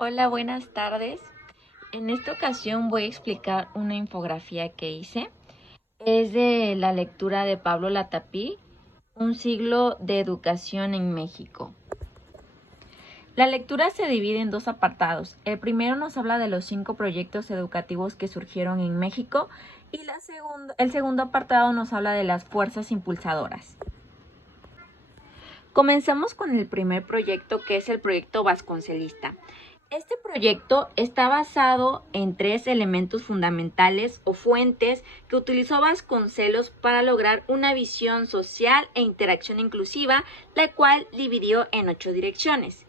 Hola, buenas tardes. En esta ocasión voy a explicar una infografía que hice. Es de la lectura de Pablo Latapí, Un siglo de educación en México. La lectura se divide en dos apartados. El primero nos habla de los 5 proyectos educativos que surgieron en México y el segundo apartado nos habla de las fuerzas impulsadoras. Comenzamos con el primer proyecto, que es el proyecto vasconcelista. Este proyecto está basado en 3 elementos fundamentales o fuentes que utilizó Vasconcelos para lograr una visión social e interacción inclusiva, la cual dividió en 8 direcciones.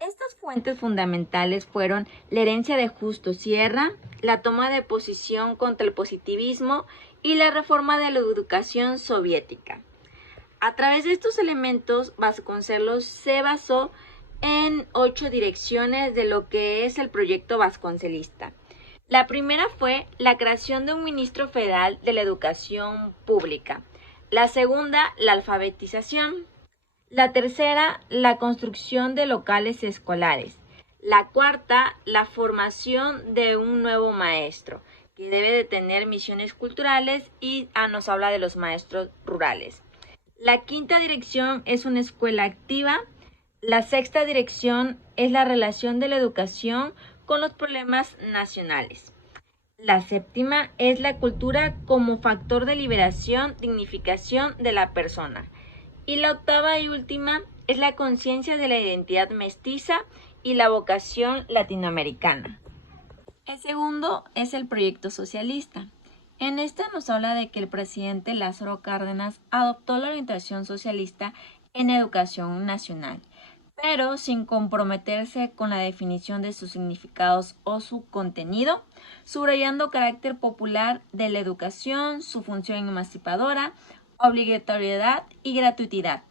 Estas fuentes fundamentales fueron la herencia de Justo Sierra, la toma de posición contra el positivismo y la reforma de la educación soviética. A través de estos elementos, Vasconcelos se basó en 8 direcciones de lo que es el proyecto vasconcelista. La primera fue la creación de un ministro federal de la educación pública. La segunda, la alfabetización. La tercera, la construcción de locales escolares. La cuarta, la formación de un nuevo maestro, que debe de tener misiones culturales y nos habla de los maestros rurales. La quinta dirección es una escuela activa. La sexta dirección es la relación de la educación con los problemas nacionales. La séptima es la cultura como factor de liberación, dignificación de la persona. Y la octava y última es la conciencia de la identidad mestiza y la vocación latinoamericana. El segundo es el proyecto socialista. En esta nos habla de que el presidente Lázaro Cárdenas adoptó la orientación socialista en educación nacional, pero sin comprometerse con la definición de sus significados o su contenido, subrayando carácter popular de la educación, su función emancipadora, obligatoriedad y gratuidad.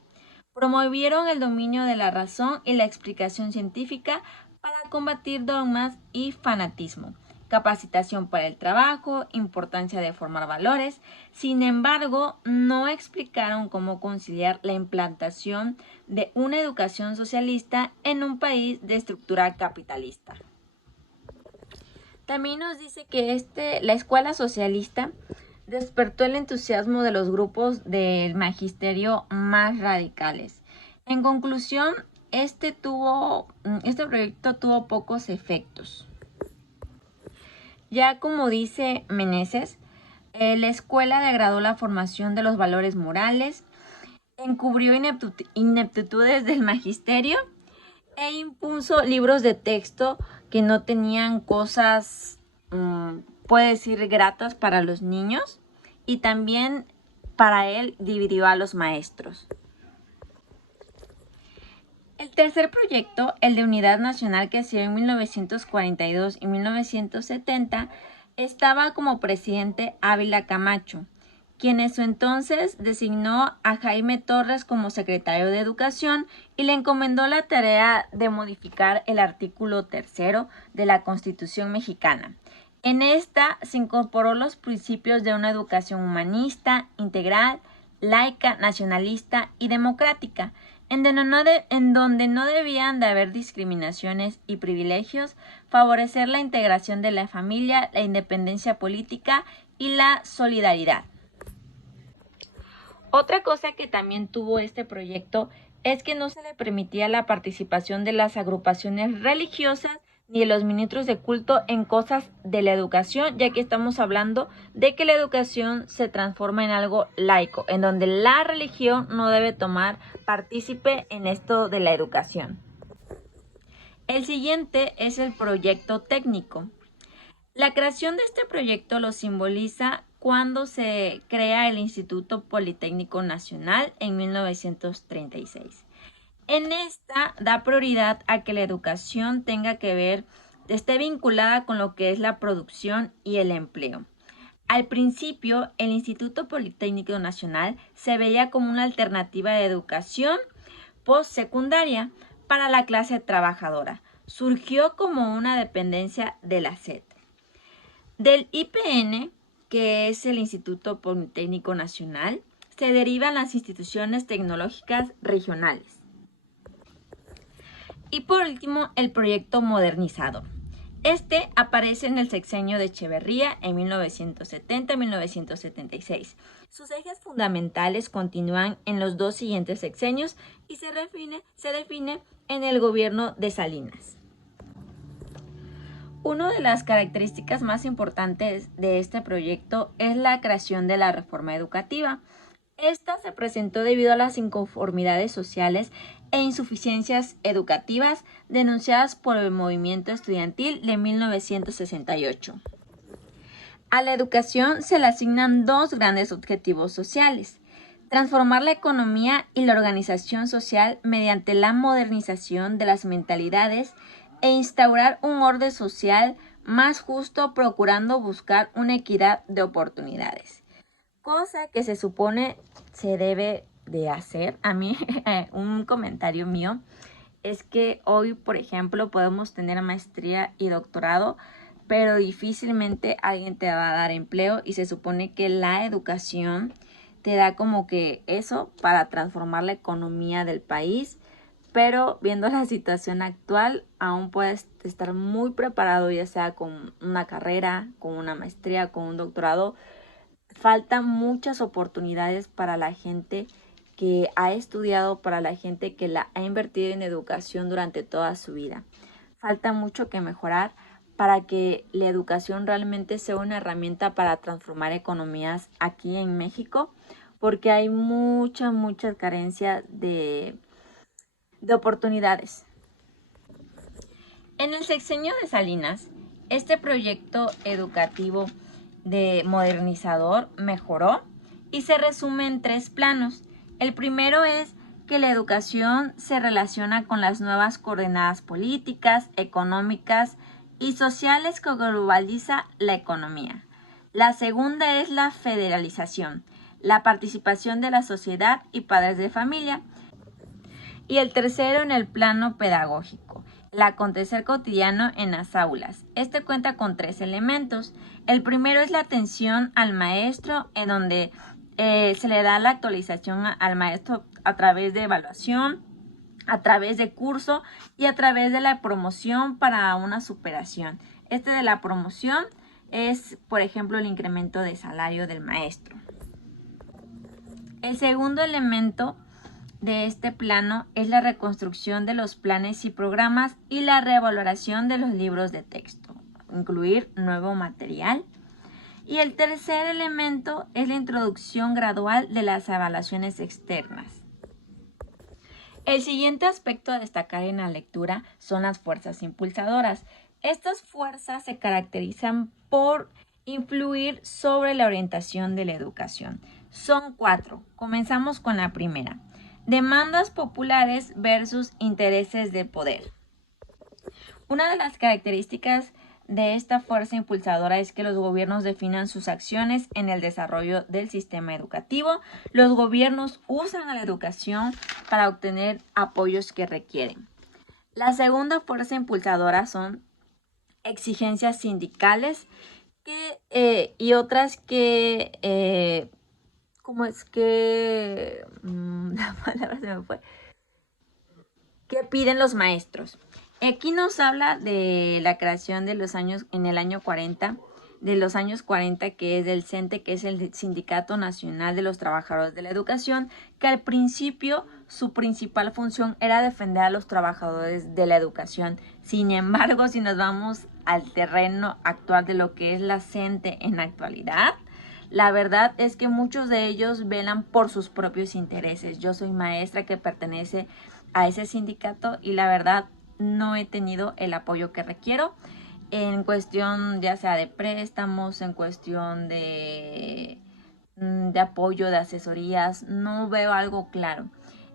Promovieron el dominio de la razón y la explicación científica para combatir dogmas y fanatismo. Capacitación para el trabajo, importancia de formar valores. Sin embargo, no explicaron cómo conciliar la implantación de una educación socialista en un país de estructura capitalista. También nos dice que la escuela socialista despertó el entusiasmo de los grupos del magisterio más radicales. En conclusión, este proyecto tuvo pocos efectos. Ya como dice Meneses, la escuela degradó la formación de los valores morales, encubrió ineptitudes del magisterio e impuso libros de texto que no tenían cosas, puede decir, gratas para los niños, y también para él dividió a los maestros. El tercer proyecto, el de Unidad Nacional, que se dio en 1942 y 1970, estaba como presidente Ávila Camacho, quien en su entonces designó a Jaime Torres como secretario de Educación y le encomendó la tarea de modificar el artículo 3 de la Constitución mexicana. En esta se incorporó los principios de una educación humanista, integral, laica, nacionalista y democrática, en donde no debían de haber discriminaciones y privilegios, favorecer la integración de la familia, la independencia política y la solidaridad. Otra cosa que también tuvo este proyecto es que no se le permitía la participación de las agrupaciones religiosas ni de los ministros de culto en cosas de la educación, ya que estamos hablando de que la educación se transforma en algo laico, en donde la religión no debe tomar partícipe en esto de la educación. El siguiente es el proyecto técnico. La creación de este proyecto lo simboliza cuando se crea el Instituto Politécnico Nacional en 1936. En esta da prioridad a que la educación esté vinculada con lo que es la producción y el empleo. Al principio, el Instituto Politécnico Nacional se veía como una alternativa de educación postsecundaria para la clase trabajadora. Surgió como una dependencia de la SED. Del IPN, que es el Instituto Politécnico Nacional, se derivan las instituciones tecnológicas regionales. Y por último, el proyecto modernizador. Este aparece en el sexenio de Echeverría en 1970-1976. Sus ejes fundamentales continúan en los dos siguientes sexenios y se define en el gobierno de Salinas. Una de las características más importantes de este proyecto es la creación de la reforma educativa. Esta se presentó debido a las inconformidades sociales e insuficiencias educativas denunciadas por el movimiento estudiantil de 1968. A la educación se le asignan dos grandes objetivos sociales: transformar la economía y la organización social mediante la modernización de las mentalidades e instaurar un orden social más justo, procurando buscar una equidad de oportunidades. Cosa que se supone se debe de hacer. A mí, un comentario mío es que hoy, por ejemplo, podemos tener maestría y doctorado, pero difícilmente alguien te va a dar empleo, y se supone que la educación te da como que eso para transformar la economía del país. Pero viendo la situación actual, aún puedes estar muy preparado, ya sea con una carrera, con una maestría, con un doctorado. Faltan muchas oportunidades para la gente que ha estudiado, para la gente que la ha invertido en educación durante toda su vida. Falta mucho que mejorar para que la educación realmente sea una herramienta para transformar economías aquí en México, porque hay mucha carencia de oportunidades. En el sexenio de Salinas, este proyecto educativo de modernizador mejoró y se resume en tres planos. El primero es que la educación se relaciona con las nuevas coordenadas políticas, económicas y sociales que globaliza la economía. La segunda es la federalización, la participación de la sociedad y padres de familia. Y el tercero, en el plano pedagógico, el acontecer cotidiano en las aulas. Este cuenta con tres elementos. El primero es la atención al maestro, en donde se le da la actualización al maestro a través de evaluación, a través de curso y a través de la promoción para una superación. Este de la promoción es, por ejemplo, el incremento de salario del maestro. El segundo elemento de este plano es la reconstrucción de los planes y programas y la revaloración de los libros de texto, incluir nuevo material. Y el tercer elemento es la introducción gradual de las evaluaciones externas. El siguiente aspecto a destacar en la lectura son las fuerzas impulsadoras. Estas fuerzas se caracterizan por influir sobre la orientación de la educación. Son 4. Comenzamos con la primera: demandas populares versus intereses de poder. Una de las características de esta fuerza impulsadora es que los gobiernos definan sus acciones en el desarrollo del sistema educativo. Los gobiernos usan a la educación para obtener apoyos que requieren. La segunda fuerza impulsadora son exigencias sindicales y otras que ¿cómo es que la palabra se me fue? ¿Qué piden los maestros? Aquí nos habla de la creación de los años, en el año 40, de los años 40, que es del CENTE, que es el Sindicato Nacional de los Trabajadores de la Educación, que al principio su principal función era defender a los trabajadores de la educación. Sin embargo, si nos vamos al terreno actual de lo que es la CENTE en la actualidad, la verdad es que muchos de ellos velan por sus propios intereses. Yo soy maestra que pertenece a ese sindicato y la verdad no he tenido el apoyo que requiero en cuestión ya sea de préstamos, en cuestión de apoyo, de asesorías. No veo algo claro.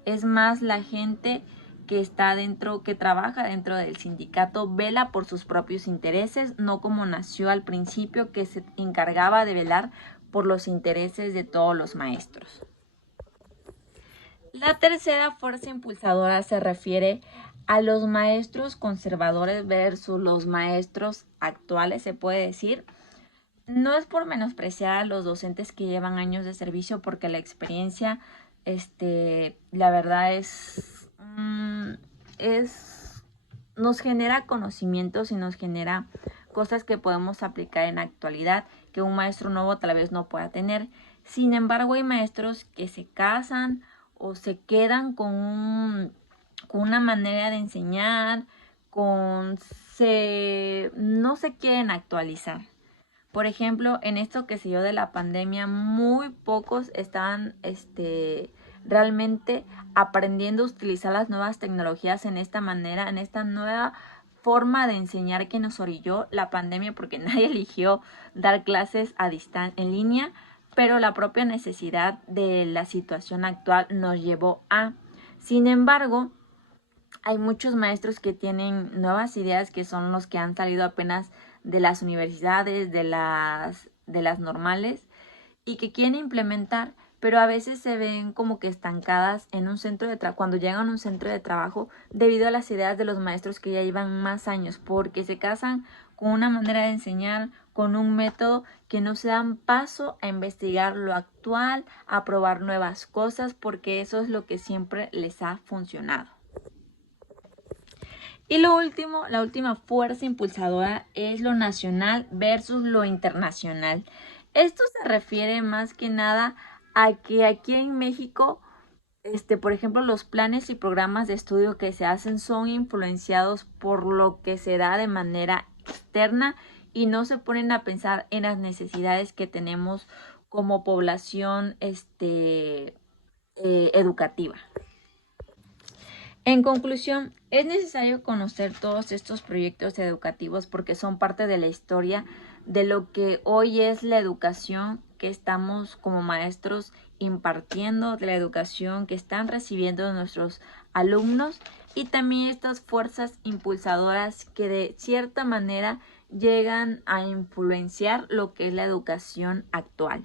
Es más, la gente que está dentro, que trabaja dentro del sindicato, vela por sus propios intereses, no como nació al principio, que se encargaba de velar por los intereses de todos los maestros. La tercera fuerza impulsadora se refiere a los maestros conservadores versus los maestros actuales, se puede decir. No es por menospreciar a los docentes que llevan años de servicio, porque la experiencia, la verdad es nos genera conocimientos y nos genera cosas que podemos aplicar en la actualidad que un maestro nuevo tal vez no pueda tener. Sin embargo, hay maestros que se casan o se quedan con una manera de enseñar, no se quieren actualizar. Por ejemplo, en esto que se dio de la pandemia, muy pocos estaban realmente aprendiendo a utilizar las nuevas tecnologías en esta manera, en esta nueva forma de enseñar que nos orilló la pandemia, porque nadie eligió dar clases en línea, pero la propia necesidad de la situación actual nos llevó a. Sin embargo, hay muchos maestros que tienen nuevas ideas, que son los que han salido apenas de las universidades, de las normales, y que quieren implementar, pero a veces se ven como que estancadas en un centro de trabajo, cuando llegan a un centro de trabajo, debido a las ideas de los maestros que ya llevan más años, porque se casan con una manera de enseñar, con un método que no se dan paso a investigar lo actual, a probar nuevas cosas, porque eso es lo que siempre les ha funcionado. Y lo último, la última fuerza impulsadora es lo nacional versus lo internacional. Esto se refiere más que nada a que aquí en México, por ejemplo, los planes y programas de estudio que se hacen son influenciados por lo que se da de manera externa y no se ponen a pensar en las necesidades que tenemos como población educativa. En conclusión, es necesario conocer todos estos proyectos educativos porque son parte de la historia de lo que hoy es la educación que estamos como maestros impartiendo, de la educación que están recibiendo nuestros alumnos y también estas fuerzas impulsadoras que de cierta manera llegan a influenciar lo que es la educación actual.